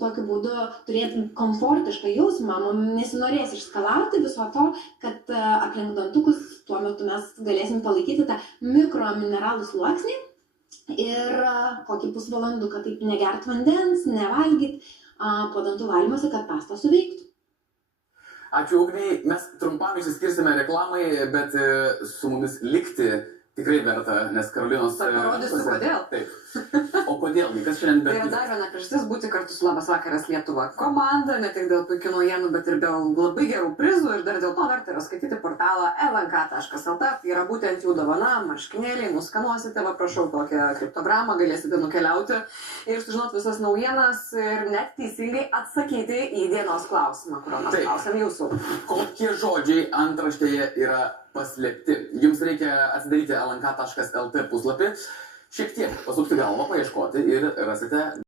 Tokiu būdu turėti komfortišką jausmą, mums nesinorės išskalauti viso to, kad aplink dantukus tuo metu mes galėsim palaikyti tą mikromineralų sluoksnį ir kokį pusvalanduką taip negert vandens, nevalgyt po dantų valymosi, kad pasta suveiktų. Ačiū, Ugniai. Mes trumpam išsiskirsime reklamai, bet su mumis likti tikrai verta, nes Karolinos... Parodysiu, kodėl. Taip. O kodėl? Kas šiandien... Tai yra dar viena priežastis būti kartu su Labas vakaras Lietuva komanda, ne tik dėl puikių naujienų, bet ir dėl labai gerų prizų ir dar dėl to verta yra skaityti portalą lnk.lt. Tai yra būtent jų dovana, marškinėliai, nuskanuosite, va prašau tokią kriptogramą, galėsite nukeliauti ir sužinoti visas naujienas ir net teisingai atsakyti į dienos klausimą, kurio mes klausėm jūsų. Kokie žodžiai antraštėje yra paslėpti? Jums reikia atsidaryti lnk.lt puslapį, šiek tiek pasukti galvą, paieškoti ir rasite